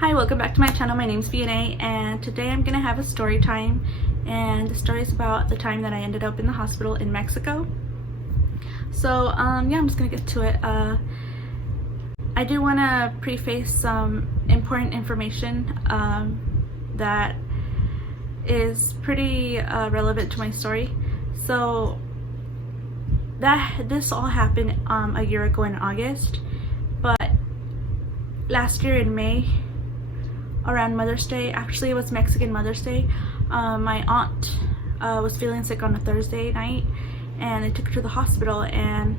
Hi, welcome back to my channel. My name's V&A, and today I'm gonna have a story time, and the story is about the time that I ended up in the hospital in Mexico. So yeah, I'm just gonna get to it. I do want to preface some important information that is pretty relevant to my story. So this all happened a year ago in August, but last year in May, around Mother's Day, actually it was Mexican Mother's Day, my aunt was feeling sick on a Thursday night, and they took her to the hospital, and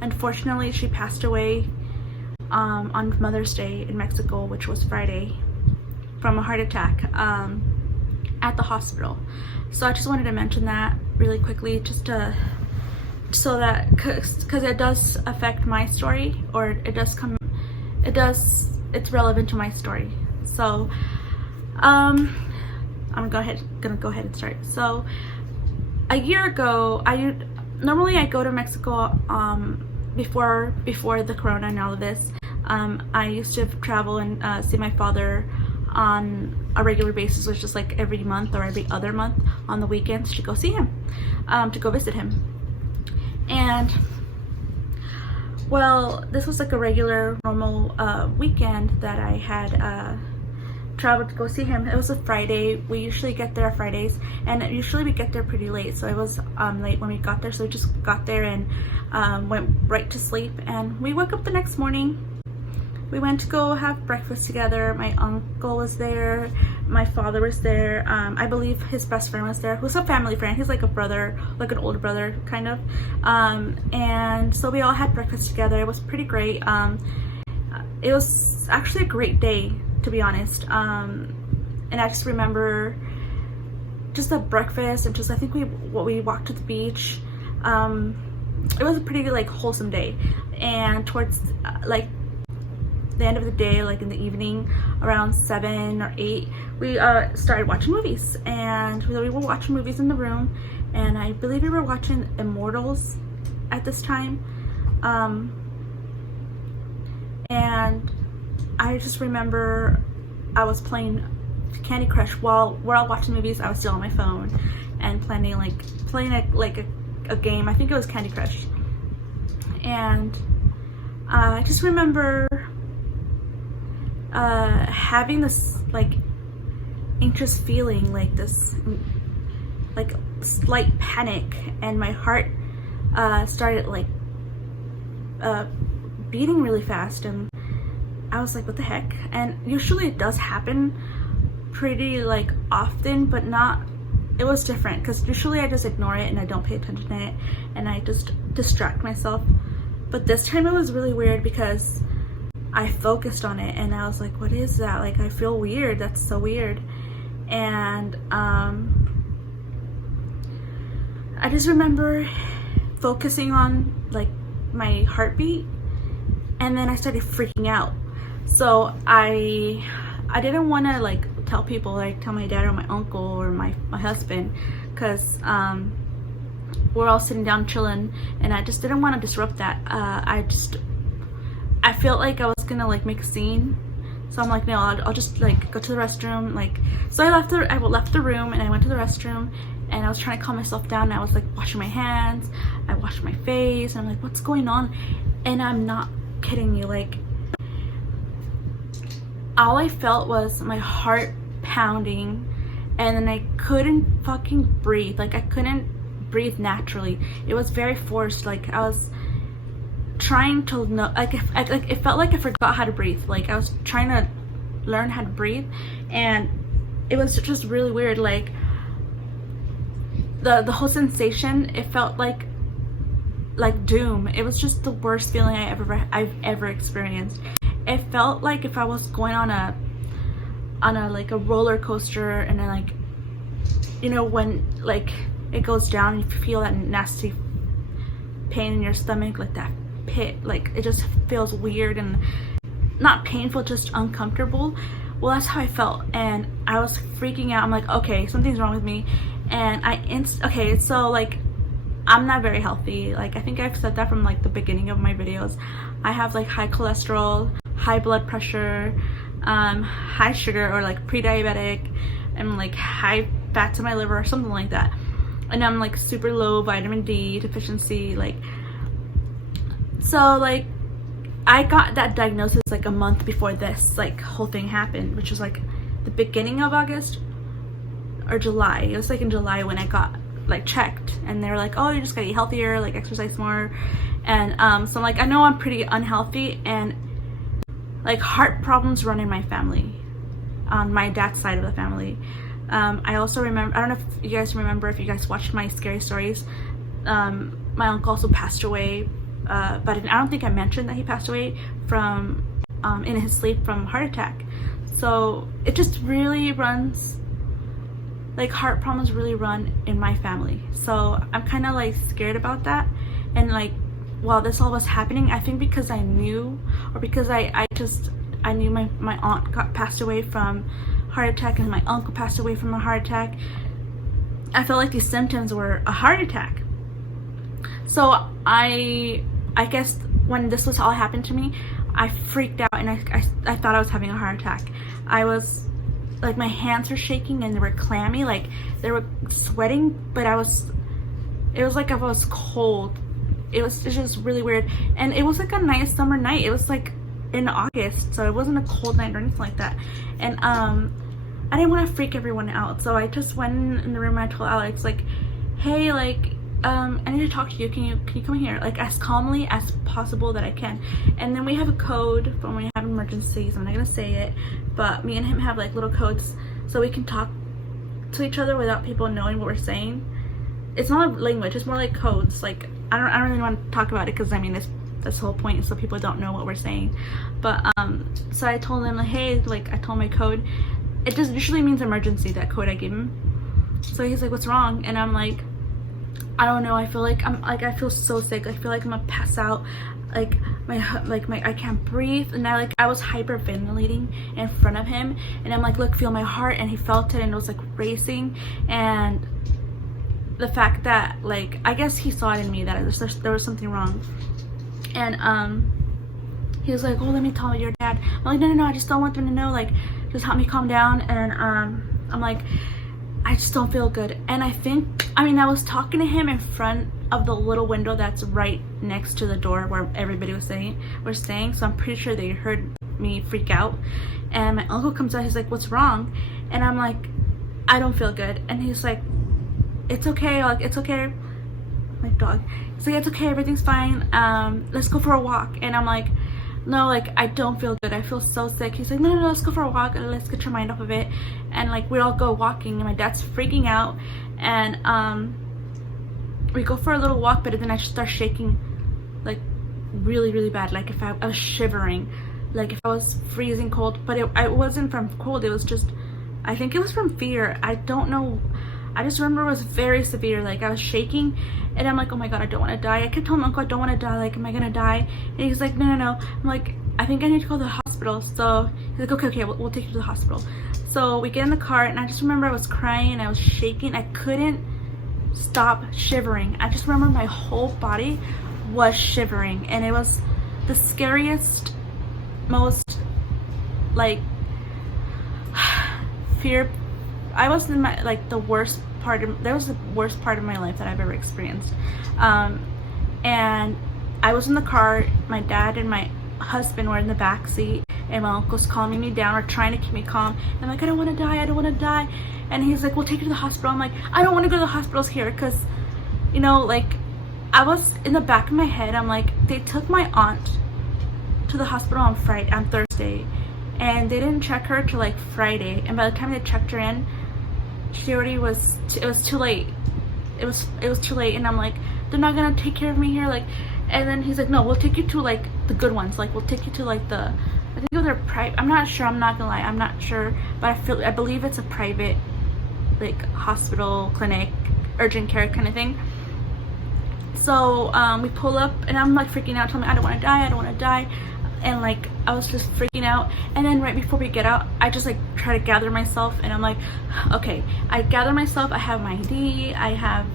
unfortunately she passed away on Mother's Day in Mexico, which was Friday, from a heart attack at the hospital. So I just wanted to mention that really quickly, just to so that because it does affect my story, or it's relevant to my story. So I'm gonna go ahead and start. So a year ago, normally I go to Mexico before the corona and all of this. I used to travel and see my father on a regular basis, which is like every month or every other month on the weekends, to go see him, to go visit him. And well, this was like a regular normal weekend that I had traveled to go see him. It was a Friday. We usually get there Fridays, and usually we get there pretty late, so it was late when we got there, so we just got there and went right to sleep. And we woke up the next morning. We went to go have breakfast together. My uncle was there, my father was there, I believe his best friend was there, who's a family friend. He's like a brother, like an older brother kind of, and so we all had breakfast together. It was pretty great. It was actually a great day, to be honest, and I just remember just the breakfast, and just I think we walked to the beach. It was a pretty like wholesome day, and towards like the end of the day, like in the evening around 7 or 8, we started watching movies, and we were watching movies in the room, and I believe we were watching Immortals at this time, and I just remember I was playing Candy Crush while we're all watching movies. I was still on my phone and playing a game. I think it was Candy Crush, and I just remember having this like anxious feeling, like this like slight panic, and my heart started like beating really fast, and I was like, what the heck? And usually it does happen pretty like often, but not, it was different, because usually I just ignore it and I don't pay attention to it and I just distract myself. But this time it was really weird, because I focused on it and I was like, what is that? Like, I feel weird. That's so weird. And I just remember focusing on like my heartbeat, and then I started freaking out. So I didn't want to like tell people, like tell my dad or my uncle or my husband, because we're all sitting down chilling, and I just didn't want to disrupt that. I felt like I was gonna like make a scene, so I'm like, no, I'll just like go to the restroom. Like, so I left the room and I went to the restroom, and I was trying to calm myself down, and I was like washing my hands, I washed my face, and I'm like, what's going on? And I'm not kidding you, like all I felt was my heart pounding, and then I couldn't fucking breathe. Like, I couldn't breathe naturally. It was very forced. Like, I was trying to know, like, it felt like I forgot how to breathe. Like, I was trying to learn how to breathe, and it was just really weird. Like, the whole sensation, it felt like doom. It was just the worst feeling I've ever experienced. It felt like if I was going on a like a roller coaster, and then, like, you know, when like it goes down and you feel that nasty pain in your stomach, like that pit, like it just feels weird and not painful, just uncomfortable. Well, that's how I felt, and I was freaking out. I'm like, okay, something's wrong with me. And okay, so like, I'm not very healthy. Like, I think I've said that from like the beginning of my videos. I have like high cholesterol, high blood pressure, high sugar or like pre-diabetic, and like high fats in my liver or something like that, and I'm like super low vitamin D deficiency. Like, so like I got that diagnosis like a month before this like whole thing happened, which was like the beginning of August or July. It was like in July when I got like checked, and they were like, oh, you just gotta eat healthier, like exercise more. And so I'm like, I know I'm pretty unhealthy, and like heart problems run in my family, on my dad's side of the family. I also remember, I don't know if you guys remember, if you guys watched my scary stories, my uncle also passed away, but I don't think I mentioned that he passed away from in his sleep from heart attack. So it just really runs, like heart problems really run in my family. So I'm kind of like scared about that. And like while this all was happening, I think because I knew, or because I knew my aunt passed away from heart attack and my uncle passed away from a heart attack, I felt like these symptoms were a heart attack. So I guess when this was all happened to me, I freaked out, and I thought I was having a heart attack. I was like, my hands were shaking and they were clammy, like they were sweating, but it was like I was cold. It's just really weird. And it was like a nice summer night. It was like in August, so it wasn't a cold night or anything like that. And I didn't want to freak everyone out, so I just went in the room and I told Alex, like, hey, like I need to talk to you. Can you come here, like as calmly as possible that I can. And then we have a code for when we have emergencies. I'm not gonna say it, but me and him have like little codes so we can talk to each other without people knowing what we're saying. It's not a language, it's more like codes. Like I don't really want to talk about it, because I mean that's the whole point, so people don't know what we're saying. But so I told him, like, hey, like I told my code. It just usually means emergency, that code I gave him. So he's like, what's wrong? And I'm like, I don't know, I feel like I feel so sick. I feel like I'm gonna pass out. Like I can't breathe. And I was hyperventilating in front of him, and I'm like, look, feel my heart. And he felt it, and it was like racing. And the fact that, like, I guess he saw it in me that there was something wrong. And he was like, oh, let me tell your dad. I'm like, no, I just don't want them to know, like, just help me calm down. And I'm like, I just don't feel good. And I was talking to him in front of the little window that's right next to the door where everybody was staying, so I'm pretty sure they heard me freak out. And my uncle comes out, he's like, what's wrong? And I'm like, I don't feel good. And he's like, it's okay, like, it's okay. My dog. He's like, it's okay, everything's fine. Let's go for a walk. And I'm like, no, like, I don't feel good. I feel so sick. He's like, no, let's go for a walk and let's get your mind off of it. And like, we all go walking, and my dad's freaking out. And we go for a little walk, but then I just start shaking, like, really, really bad. Like, if I was shivering, like if I was freezing cold. But it wasn't from cold. It was just, I think it was from fear. I don't know. I just remember it was very severe. Like, I was shaking, and I'm like, oh my god, I don't want to die. I kept telling my uncle, I don't want to die. Like, am I gonna die? And he's like, no. I'm like, I think I need to go to the hospital. So he's like, okay, we'll take you to the hospital. So we get in the car, and I just remember I was crying and I was shaking. I couldn't stop shivering. I just remember my whole body was shivering, and it was the scariest, most like fear. I was in my, like, the worst part of, that was the worst part of my life that I've ever experienced. And I was in the car, my dad and my husband were in the back seat, and my uncle's calming me down or trying to keep me calm. And I'm like, I don't want to die. And he's like, we'll take you to the hospital. I'm like, I don't want to go to the hospitals here, because, you know, like, I was in the back of my head, I'm like, they took my aunt to the hospital on Thursday, and they didn't check her till like Friday, and by the time they checked her in, she already was, it was too late. It was too late. And I'm like, they're not gonna take care of me here, like. And then he's like, no, we'll take you to like the good ones, like we'll take you to like the, I think they're private, I'm not sure, I'm not gonna lie, I'm not sure, but I believe it's a private, like, hospital, clinic, urgent care kind of thing. So we pull up, and I'm like freaking out, telling me I don't want to die, and like I was just freaking out. And then right before we get out, I just like try to gather myself, and I'm like, okay, I gather myself. I have my ID, I have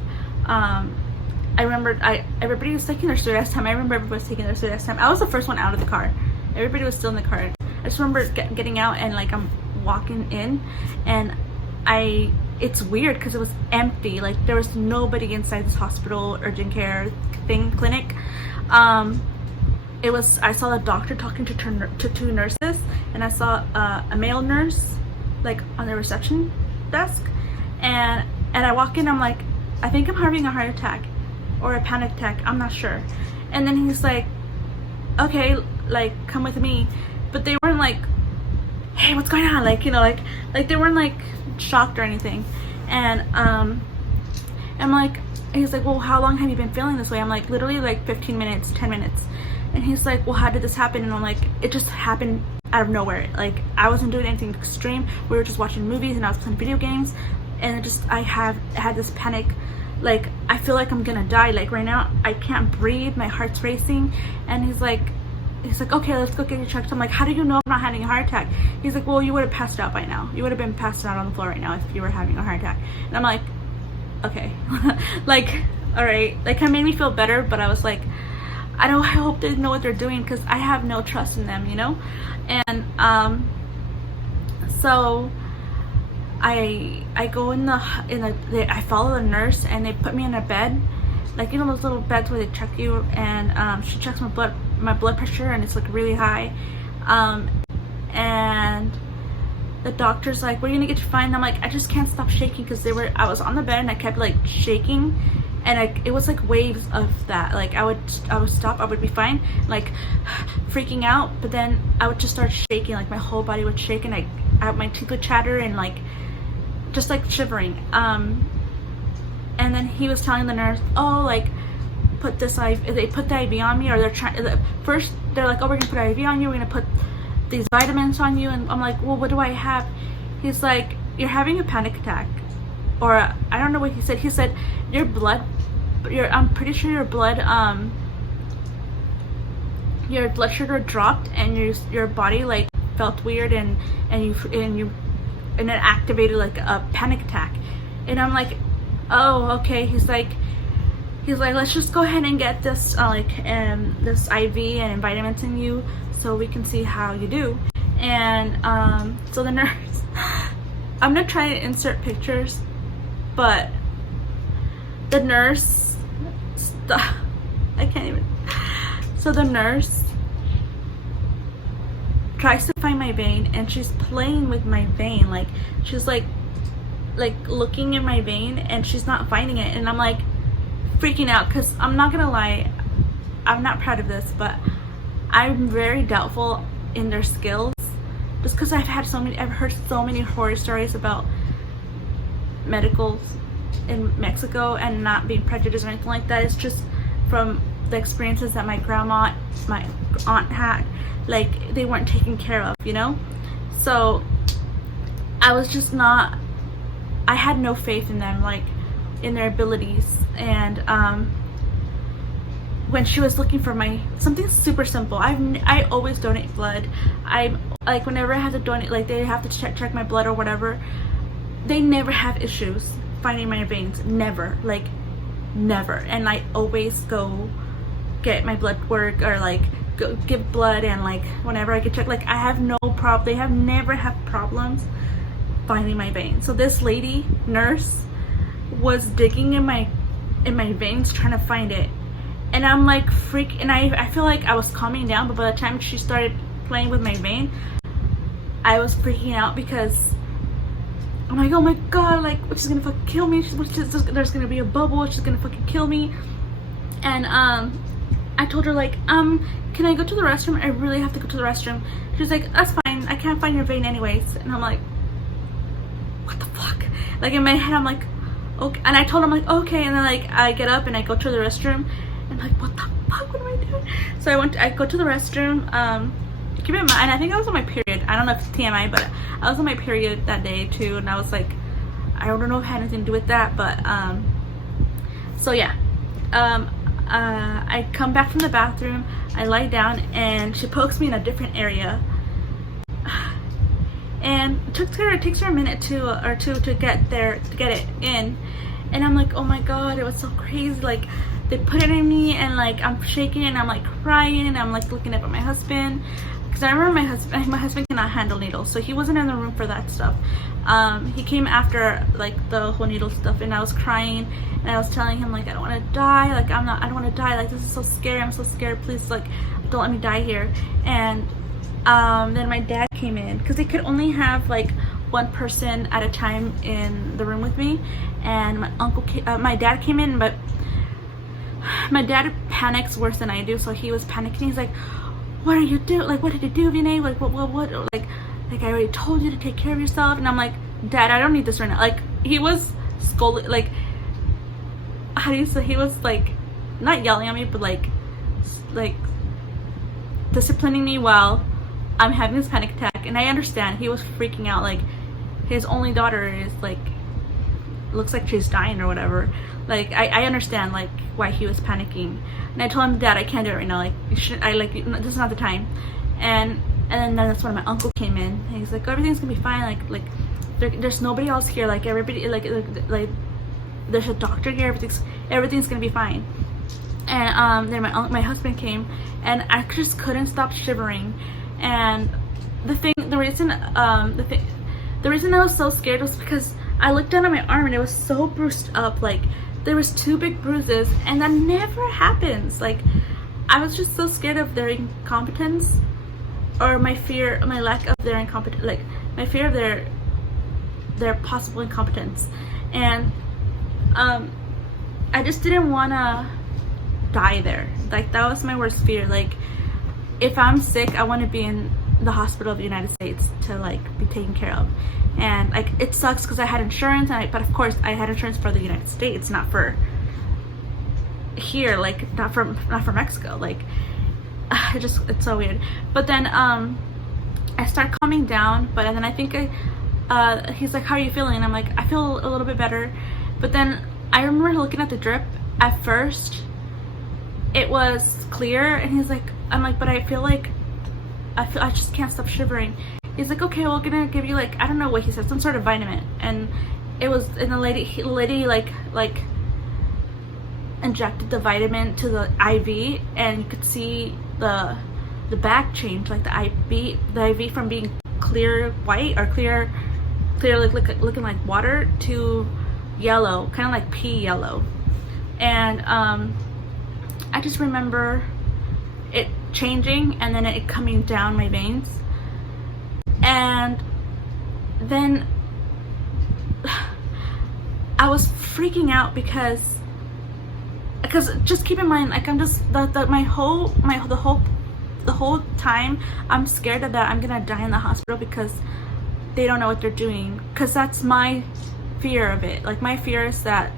I remembered everybody was taking their Sudex time. I remember everybody was taking their Sudex time. I was the first one out of the car. Everybody was still in the car. I just remember getting out and like I'm walking in, and it's weird because it was empty. Like there was nobody inside this hospital urgent care clinic. I saw the doctor talking to two nurses, and I saw a male nurse like on the reception desk, and I walk in, I'm like, I think I'm having a heart attack or a panic attack, I'm not sure. And then he's like, okay, like come with me. But they weren't like, hey, what's going on, like, you know, like they weren't like shocked or anything. And I'm like, he's like, well, how long have you been feeling this way? I'm like, literally like 15 minutes, 10 minutes. And he's like, well, how did this happen? And I'm like, it just happened out of nowhere. Like I wasn't doing anything extreme. We were just watching movies and I was playing video games, and it just, I had this panic, like I feel like I'm gonna die. Like right now I can't breathe, my heart's racing. And he's like, okay, let's go get you checked. I'm like, how do you know I'm not having a heart attack? He's like, well, you would have passed out by now. You would have been passed out on the floor right now if you were having a heart attack. And I'm like, okay. Like, all right. Like it made me feel better, but I was like, I hope they know what they're doing, because I have no trust in them, you know? And so I go I follow the nurse, and they put me in a bed, like, you know, those little beds where they check you, and she checks my blood pressure, and it's like really high, and the doctor's like, we're gonna get you fine. And I'm like, I just can't stop shaking, because I was on the bed and I kept like shaking, and it was like waves of that. Like I would stop, I would be fine, like freaking out, but then I would just start shaking, like my whole body would shake, and my teeth would chatter, and like just like shivering. And then he was telling the nurse, oh, like put this IV, they put the IV on me, or first they're like, oh, we're gonna put an IV on you, we're gonna put these vitamins on you. And I'm like, well, what do I have? He's like, you're having a panic attack, or I don't know what he said. He said I'm pretty sure your blood sugar dropped, and your body like felt weird, and it activated like a panic attack. And I'm like, oh, okay. He's like, let's just go ahead and get this this IV and vitamins in you, so we can see how you do. And so the nurse, I'm gonna try to insert pictures, but the nurse, I can't even. So the nurse tries to find my vein, and she's playing with my vein, like she's like looking in my vein, and she's not finding it. And I'm like freaking out, because I'm not gonna lie, I'm not proud of this, but I'm very doubtful in their skills, just because I've heard so many horror stories about medicals in Mexico, and not being prejudiced or anything like that. It's just from the experiences that my aunt had, like they weren't taken care of, you know? So I had no faith in them, like in their abilities. And when she was looking for something super simple, I always donate blood. I'm like, whenever I have to donate, like they have to check my blood or whatever, they never have issues finding my veins, never, like never. And I always go get my blood work, or like go give blood, and like whenever I get checked, like I have no problem. They have never had problems finding my veins. So this lady nurse was digging in my veins trying to find it, and I'm like and I feel like I was calming down, but by the time she started playing with my vein, I was freaking out, because I'm like, oh my god, like she's gonna fucking kill me, there's gonna be a bubble, she's gonna fucking kill me. And I told her like, can I go to the restroom? I really have to go to the restroom. She's like, that's fine, I can't find your vein anyways. And I'm like, what the fuck? Like in my head I'm like, okay. And I told him like, okay. And then like I get up and I go to the restroom, and I'm like, what the fuck, what am I doing? So I go to the restroom. Keep in mind, I think I was on my period. I don't know if it's TMI, but I was on my period that day too, and I was like, I don't know if it had anything to do with that, but so yeah. I come back from the bathroom, I lie down, and she pokes me in a different area, and it takes her a minute or two to get it in. And I'm like, oh my god, it was so crazy. Like they put it in me, and like I'm shaking, and I'm like crying, and I'm like looking up at my husband, because I remember my husband cannot handle needles, so he wasn't in the room for that stuff. He came after like the whole needle stuff, and I was crying and I was telling him like, I don't want to die, like I don't want to die, like this is so scary, I'm so scared, please like don't let me die here. And then my dad came in, because they could only have like one person at a time in the room with me, and my dad came in, but my dad panics worse than I do, so he was panicking. He's like, what are you doing? Like, what did you do, Vinay? Like, what? Like I already told you to take care of yourself. And I'm like, Dad, I don't need this right now. Like, he was scolding, like, how do you say? He was like, not yelling at me, but like disciplining me while I'm having this panic attack. And I understand he was freaking out. Like, his only daughter is like, looks like she's dying or whatever. Like, I understand like why he was panicking. And I told him, Dad, I can't do it right now. Like, this is not the time. And then that's when my uncle came in. And he's like, everything's gonna be fine. Like there's nobody else here. Like, everybody, like there's a doctor here. Everything's gonna be fine. And then my husband came, and I just couldn't stop shivering. And the reason I was so scared was because I looked down at my arm and it was so bruised up. Like, there was 2 big bruises, and that never happens. Like, I was just so scared of their incompetence, or my lack of their incompetence, like my fear of their possible incompetence. And I just didn't want to die there. Like, that was my worst fear. Like, if I'm sick, I want to be in the hospital of the United States to like be taken care of. And like, it sucks because I had insurance, but of course I had insurance for the United States, not for here, like not for Mexico. Like, it's so weird. But then I start calming down, but then I think he's like, how are you feeling? And I'm like, I feel a little bit better. But then I remember looking at the drip. At first it was clear, and he's like, I'm like, but I just can't stop shivering. He's like, okay, we're gonna give you like, I don't know what he said, some sort of vitamin. And it was, and the lady like injected the vitamin to the IV, and you could see the back change, like the IV from being clear white or clear like looking like water to yellow, kind of like pea yellow. And I just remember it changing and then it coming down my veins. And then I was freaking out because just keep in mind, like, I'm just the whole time I'm scared that I'm gonna die in the hospital because they don't know what they're doing. Because that's my fear of it. Like, my fear is that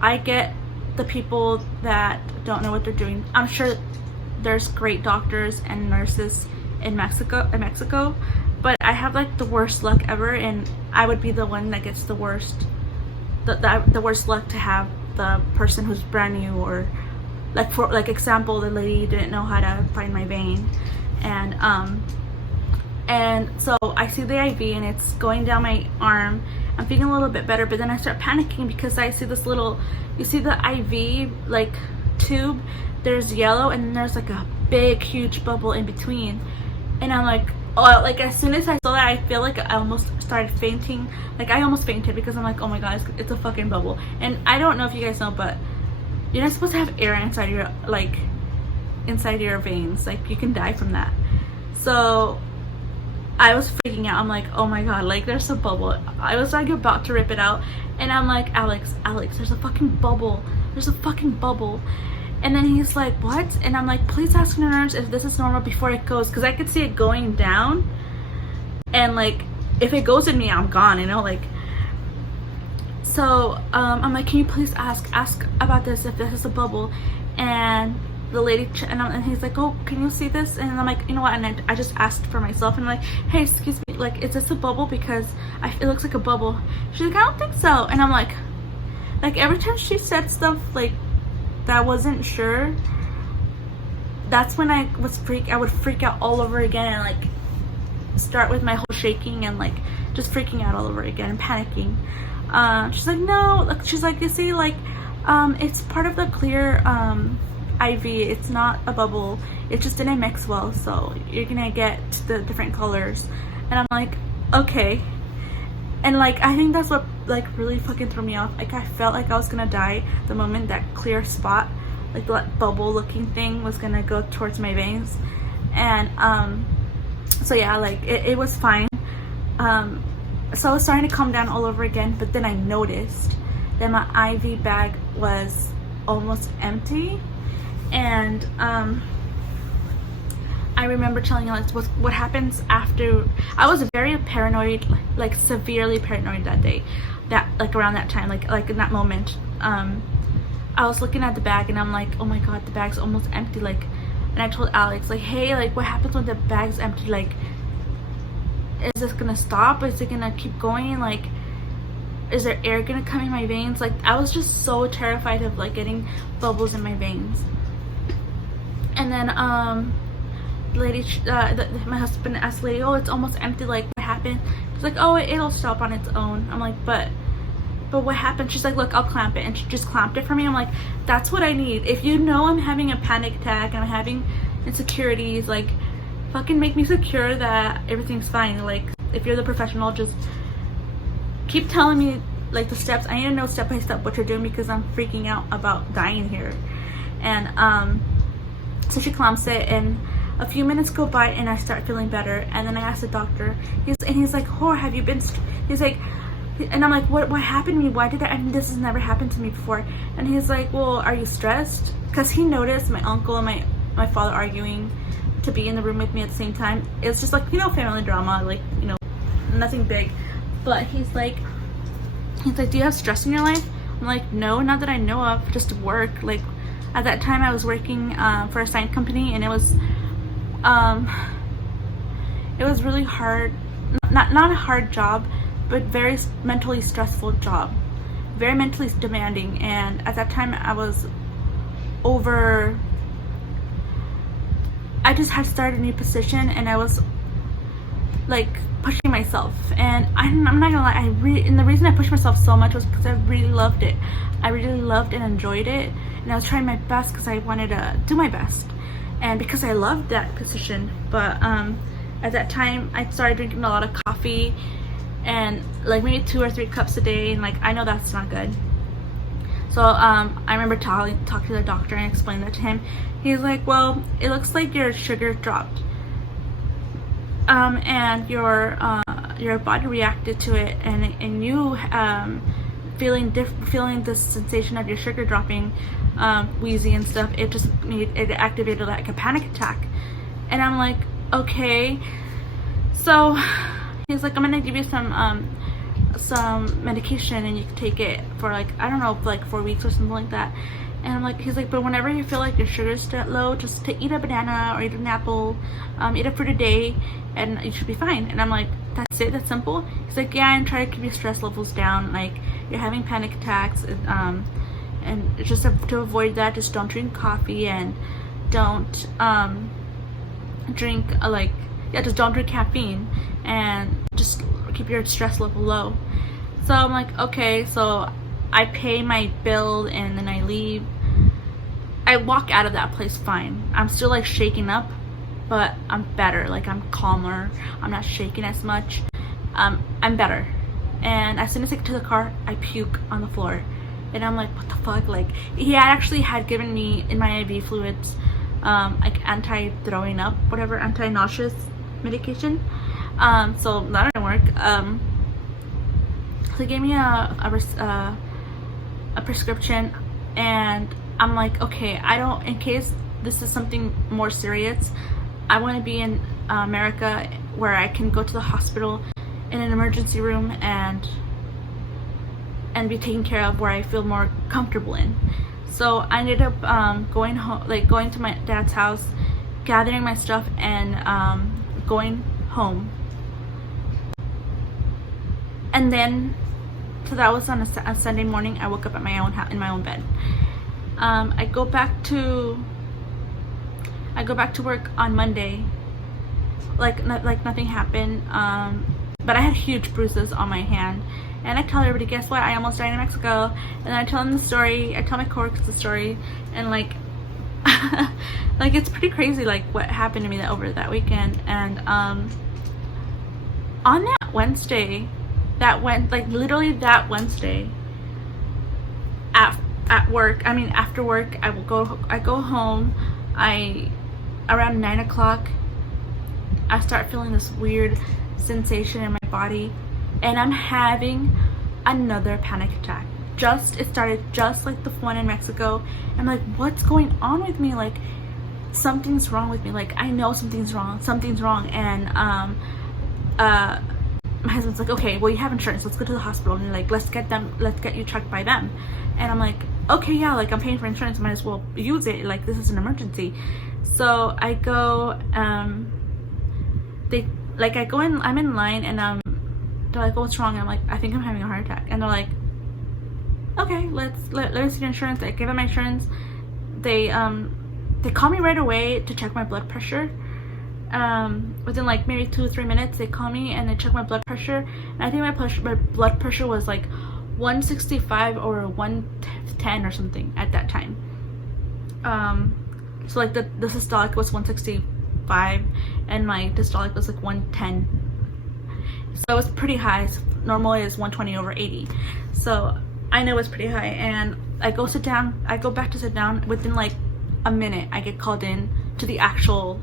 I get the people that don't know what they're doing. I'm sure there's great doctors and nurses in Mexico, but I have like the worst luck ever, and I would be the one that gets the worst luck to have the person who's brand new, or like, for like example, the lady didn't know how to find my vein, and so I see the IV and it's going down my arm. I'm feeling a little bit better, but then I start panicking because I see this little, you see the IV like tube, there's yellow, and then there's like a big huge bubble in between. And I'm like, oh, like as soon as I saw that, I feel like I almost started fainting. Like, I almost fainted because I'm like, oh my god, it's a fucking bubble. And I don't know if you guys know, but you're not supposed to have air inside your veins. Like, you can die from that. So I was freaking out. I'm like, oh my god, like, there's a bubble. I was like about to rip it out, and I'm like, Alex, there's a fucking bubble. There's a fucking bubble. And then he's like, what? And I'm like, please ask the nurse if this is normal before it goes, because I could see it going down, and like, if it goes in me, I'm gone, you know, like. So I'm like, can you please ask about this, if this is a bubble? And the lady, and he's like, oh, can you see this? And I'm like, you know what? And I just asked for myself, and I'm like, hey, excuse me, like, is this a bubble? Because it looks like a bubble. She's like, I don't think so. And I'm like every time she said stuff like that I wasn't sure, that's when I would freak out all over again, and like start with my whole shaking and like just freaking out all over again and panicking. She's like, no, she's like, you see, like, it's part of the clear IV, it's not a bubble, it just didn't mix well, so you're gonna get the different colors. And I'm like, okay. And like, I think that's what like really fucking threw me off. Like, I felt like I was gonna die the moment that clear spot, like that bubble looking thing, was gonna go towards my veins. And so yeah, like it was fine. So I was starting to calm down all over again, but then I noticed that my IV bag was almost empty. And I remember telling you like what happens after. I was very paranoid, like severely paranoid that day, that like around that time, like in that moment. I was looking at the bag and I'm like, oh my god, the bag's almost empty. Like, and I told Alex like, hey, like what happens when the bag's empty? Like, is this gonna stop? Is it gonna keep going? Like, is there air gonna come in my veins? Like, I was just so terrified of like getting bubbles in my veins. And then lady, my husband asked the lady, oh, it's almost empty, like what happened? She's like, oh, it'll stop on its own. I'm like, but what happened? She's like, look, I'll clamp it. And she just clamped it for me. I'm like, that's what I need. If you know I'm having a panic attack and I'm having insecurities, like fucking make me secure that everything's fine. Like, if you're the professional, just keep telling me like the steps. I need to know step by step what you're doing, because I'm freaking out about dying here. And so she clamps it, and a few minutes go by and I start feeling better. And then I asked the doctor, he's like, oh, have you been, he's like, and I'm like, what happened to me? Why did I, and this has never happened to me before. And he's like, well, are you stressed? Because he noticed my uncle and my father arguing to be in the room with me at the same time. It's just like, you know, family drama, like, you know, nothing big. But he's like, do you have stress in your life? I'm like, no, not that I know of, just work. Like, at that time I was working for a sign company, and it was really hard. Not a hard job, but very mentally stressful job, very mentally demanding. And at that time I just had started a new position, and I was like pushing myself. And I'm not gonna lie, and the reason I pushed myself so much was because I really loved it. I really loved and enjoyed it, and I was trying my best because I wanted to do my best, and because I loved that position. But at that time I started drinking a lot of coffee, and like maybe 2 or 3 cups a day, and like I know that's not good. So I remember talking to the doctor and explaining that to him. He's like, well, it looks like your sugar dropped, and your body reacted to it, and you feeling this sensation of your sugar dropping, wheezy and stuff. It activated like a panic attack. And I'm like, okay. So he's like, I'm gonna give you some medication, and you can take it for like, I don't know, like 4 weeks or something like that. And I'm like, he's like, but whenever you feel like your sugar's low, just eat a banana or eat an apple, eat a fruit a day, and you should be fine. And I'm like, that's it, that's simple? He's like, yeah, and try to keep your stress levels down. Like, you're having panic attacks, and just to avoid that, just don't drink coffee, and don't drink just don't drink caffeine, and just keep your stress level low. So I'm like, okay. So I pay my bill, and then I leave. I walk out of that place fine. I'm still like shaking up, but I'm better. Like, I'm calmer, I'm not shaking as much. I'm better. And as soon as I get to the car, I puke on the floor, and I'm like, what the fuck? Like, he actually had given me in my IV fluids like anti-throwing up, whatever, anti-nauseous medication. So that didn't work. So he gave me a prescription, and I'm like, okay, in case this is something more serious, I want to be in America, where I can go to the hospital in an emergency room and be taken care of, where I feel more comfortable in. So I ended up going home, like going to my dad's house, gathering my stuff, and going home. And then, so that was on a Sunday morning. I woke up at my own in my own bed. I go back to work on Monday, like nothing happened. But I had huge bruises on my hand, and I tell everybody, guess what? I almost died in Mexico. And I tell them the story. I tell my coworkers the story, and like like it's pretty crazy like what happened to me over that weekend. And on that Wednesday, literally that Wednesday, at work, I mean after work, I go home. Around 9 o'clock, I start feeling this weird sensation in my body, and I'm having another panic attack. It started just like the one in Mexico. I'm like, what's going on with me? Like, something's wrong with me. Like, I know something's wrong. And my husband's like, okay, well, you have insurance, let's go to the hospital, and like, let's get you checked by them. And I'm like, okay, yeah, like I'm paying for insurance, might as well use it, like this is an emergency. So I go, I go in, I'm in line, and they're like, what's wrong? And I'm like, I think I'm having a heart attack. And they're like, okay, let me see your insurance. I give them my insurance. They call me right away to check my blood pressure. Within like maybe 2 or 3 minutes, they call me and they check my blood pressure. And I think my blood pressure was like 165 or 110 or something at that time. So like the systolic was 165 and my systolic was like 110. So it was pretty high. Normally it's 120 over 80. So I know it's pretty high, and I go back to sit down. Within like a minute, I get called in to the actual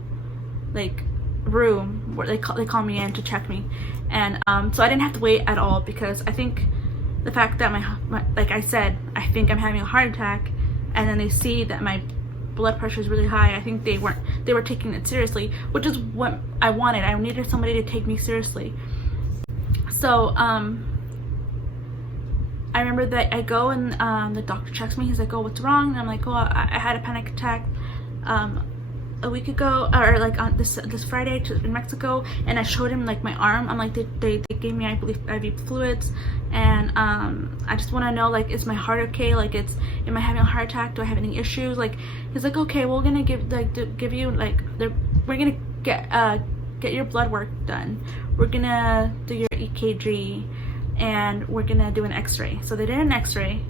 like room where they call me in to check me. And so I didn't have to wait at all, because I think the fact that my like I said, I think I'm having a heart attack, and then they see that my blood pressure is really high, I think they were taking it seriously, which is what I wanted. I needed somebody to take me seriously. So I remember that I go and the doctor checks me. He's like, oh, what's wrong? And I'm like, oh, I had a panic attack a week ago, or like on this Friday in Mexico. And I showed him like my arm. I'm like, they gave me, I believe, IV fluids, and I just want to know, like, is my heart okay? Like, am I having a heart attack? Do I have any issues? Like, he's like, okay, we're gonna give you like we're gonna get your blood work done. We're gonna do your EKG, and we're gonna do an x-ray. So they did an x-ray.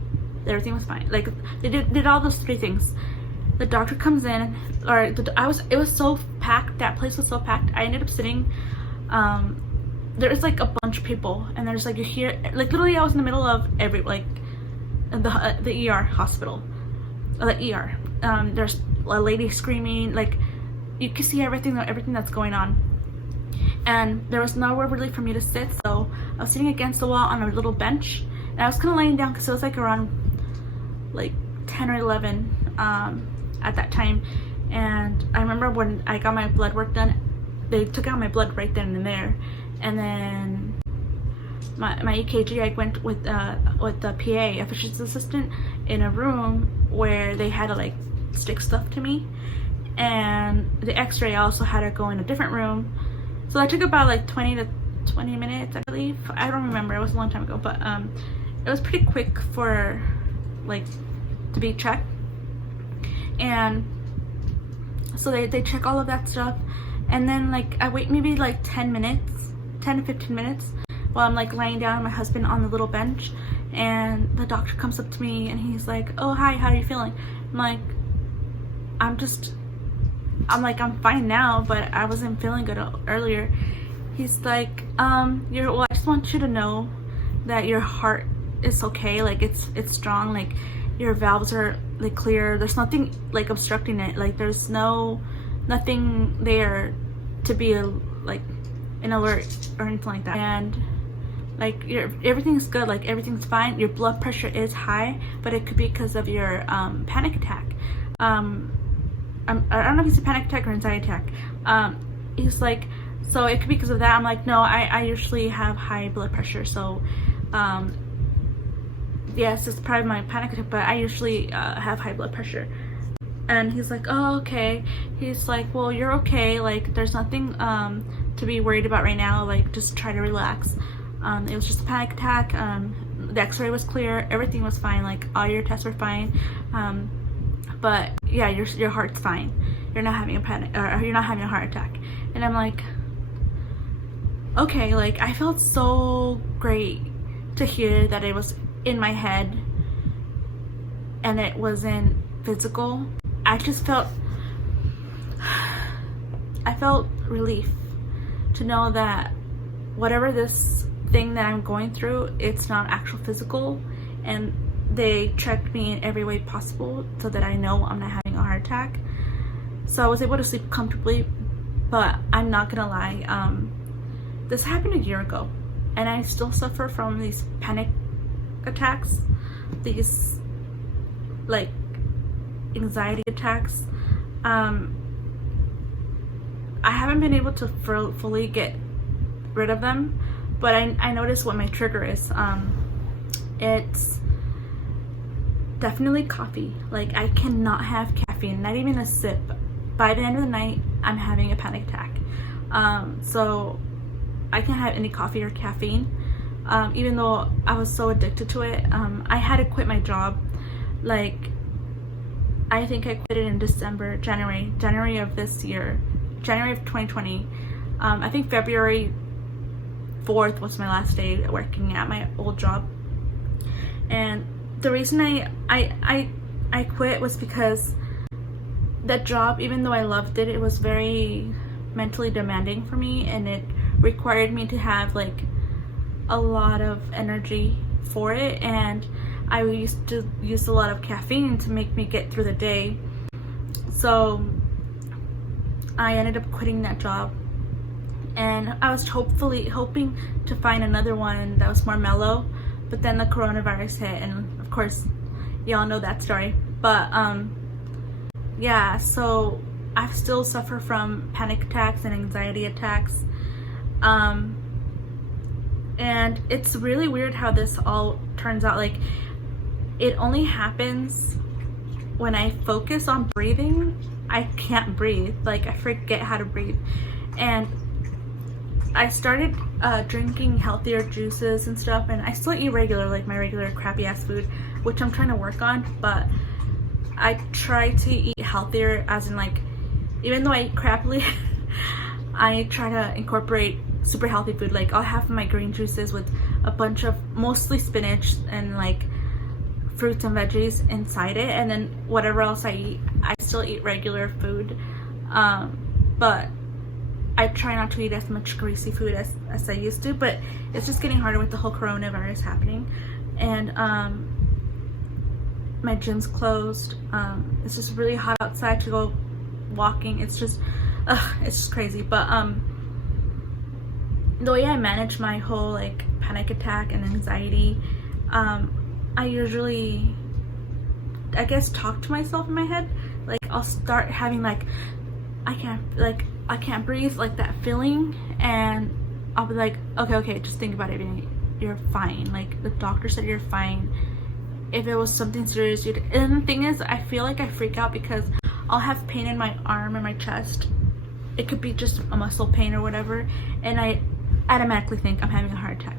Everything was fine. Like, they did all those 3 things. The doctor comes in, it was so packed. That place was so packed. I ended up sitting, there's like a bunch of people, and there's like, you hear, like, literally I was in the middle of the ER hospital, the ER. There's a lady screaming, like, you can see everything that's going on. And there was nowhere really for me to sit, so I was sitting against the wall on a little bench, and I was kind of laying down because it was like around like 10 or 11 at that time. And I remember when I got my blood work done, they took out my blood right then and there. And then my EKG, I went with the PA, a physician's assistant, in a room where they had to like stick stuff to me. And the x-ray, I also had to go in a different room. So that took about like 20 minutes, I believe. I don't remember, it was a long time ago, but it was pretty quick for like to be checked. And so they check all of that stuff, and then like I wait maybe like 10 to 15 minutes while I'm like laying down, my husband on the little bench, and the doctor comes up to me and he's like, oh, hi, how are you feeling? I'm like, I'm fine now, but I wasn't feeling good earlier. He's like, well, I just want you to know that your heart is okay, like it's strong, like your valves are like clear, there's nothing like obstructing it, like there's nothing there to be like an alert or anything like that. And like everything's good, like everything's fine. Your blood pressure is high, but it could be because of your panic attack. I don't know if it's a panic attack or anxiety attack. He's like, so it could be because of that. I'm like, no, I usually have high blood pressure, so yes, it's probably my panic attack, but I usually have high blood pressure. And he's like, oh, okay. He's like, well, you're okay, like there's nothing to be worried about right now, like just try to relax. It was just a panic attack. The x-ray was clear, everything was fine, like all your tests were fine, but yeah, your heart's fine, you're not having a panic, or you're not having a heart attack. And I'm like, okay. Like, I felt so great to hear that it was in my head and it wasn't physical. I just felt relief to know that whatever this thing that I'm going through, it's not actual physical, and they checked me in every way possible so that I know I'm not having a heart attack. So I was able to sleep comfortably, but I'm not gonna lie, this happened a year ago, and I still suffer from these panic attacks, these like anxiety attacks. I haven't been able to fully get rid of them, but I noticed what my trigger is. It's definitely coffee. Like, I cannot have caffeine, not even a sip. By the end of the night, I'm having a panic attack. So I can't have any coffee or caffeine, even though I was so addicted to it. I had to quit my job. Like, I think I quit it in January of this year, January of 2020. I think February 4th was my last day working at my old job. And the reason I quit was because that job, even though I loved it, it was very mentally demanding for me, and it required me to have like a lot of energy for it, and I used to use a lot of caffeine to make me get through the day. So I ended up quitting that job, and I was hoping to find another one that was more mellow, but then the coronavirus hit, and of course y'all know that story. But yeah, so I still suffer from panic attacks and anxiety attacks, and it's really weird how this all turns out. Like, it only happens when I focus on breathing. I can't breathe. Like, I forget how to breathe. And I started drinking healthier juices and stuff, and I still eat regular, like my regular crappy ass food, which I'm trying to work on, but I try to eat healthier, as in, like, even though I eat crappily, I try to incorporate super healthy food. Like, I'll have my green juices with a bunch of mostly spinach and like fruits and veggies inside it, and then whatever else I eat, I still eat regular food, but I try not to eat as much greasy food as I used to. But it's just getting harder with the whole coronavirus happening, and my gym's closed. It's just really hot outside to go walking. It's just crazy. But the way I manage my whole like panic attack and anxiety, I usually, I guess, talk to myself in my head. Like, I'll start having like I can't breathe, like that feeling, and I'll be like, okay, just think about it, you're fine. Like, the doctor said you're fine. If it was something serious, and the thing is, I feel like I freak out because I'll have pain in my arm and my chest. It could be just a muscle pain or whatever, and I automatically think I'm having a heart attack.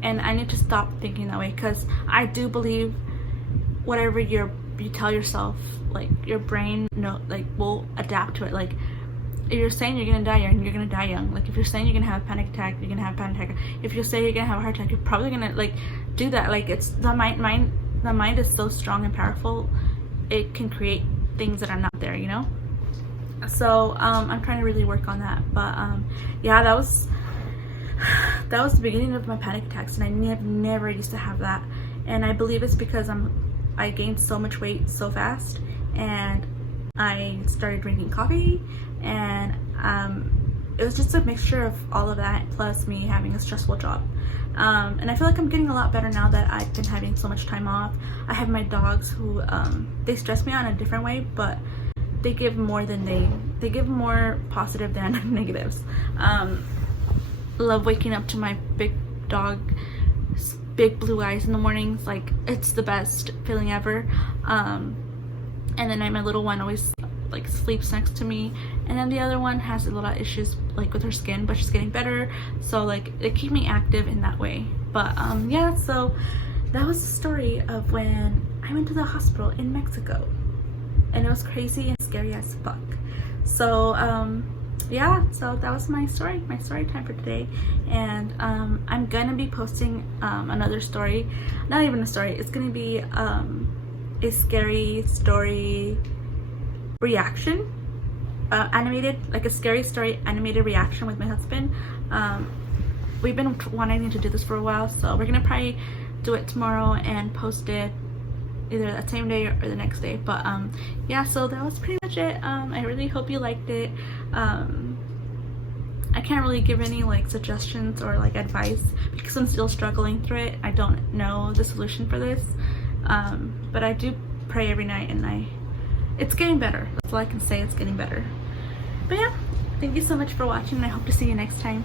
And I need to stop thinking that way, because I do believe whatever you tell yourself, like, your brain will adapt to it. Like, if you're saying you're gonna die young, you're gonna die young. Like, if you're saying you're gonna have a panic attack, you're gonna have a panic attack. If you say you're gonna have a heart attack, you're probably gonna like do that. Like, it's the mind. The mind is so strong and powerful. It can create things that are not there, you know. So I'm trying to really work on that. But yeah, that was the beginning of my panic attacks, and I never used to have that. And I believe it's because I gained so much weight so fast, and I started drinking coffee, and it was just a mixture of all of that, plus me having a stressful job. And I feel like I'm getting a lot better now that I've been having so much time off. I have my dogs who they stress me out in a different way, but they give more positive than negatives. Love waking up to my big dog, big blue eyes in the mornings. Like, it's the best feeling ever. And then my little one always like sleeps next to me, and then the other one has a lot of issues like with her skin, but she's getting better, so like it keeps me active in that way. But yeah, so that was the story of when I went to the hospital in Mexico, and it was crazy and scary as fuck. So yeah, so that was my story time for today. And I'm gonna be posting another story, not even a story, it's gonna be a scary story reaction, animated, like a scary story animated reaction with my husband. We've been wanting to do this for a while, so we're gonna probably do it tomorrow and post it either that same day or the next day. But yeah, so that was pretty much it. I really hope you liked it. I can't really give any like suggestions or like advice because I'm still struggling through it. I don't know the solution for this, but I do pray every night, and it's getting better. That's all I can say. It's getting better. But yeah, thank you so much for watching, and I hope to see you next time.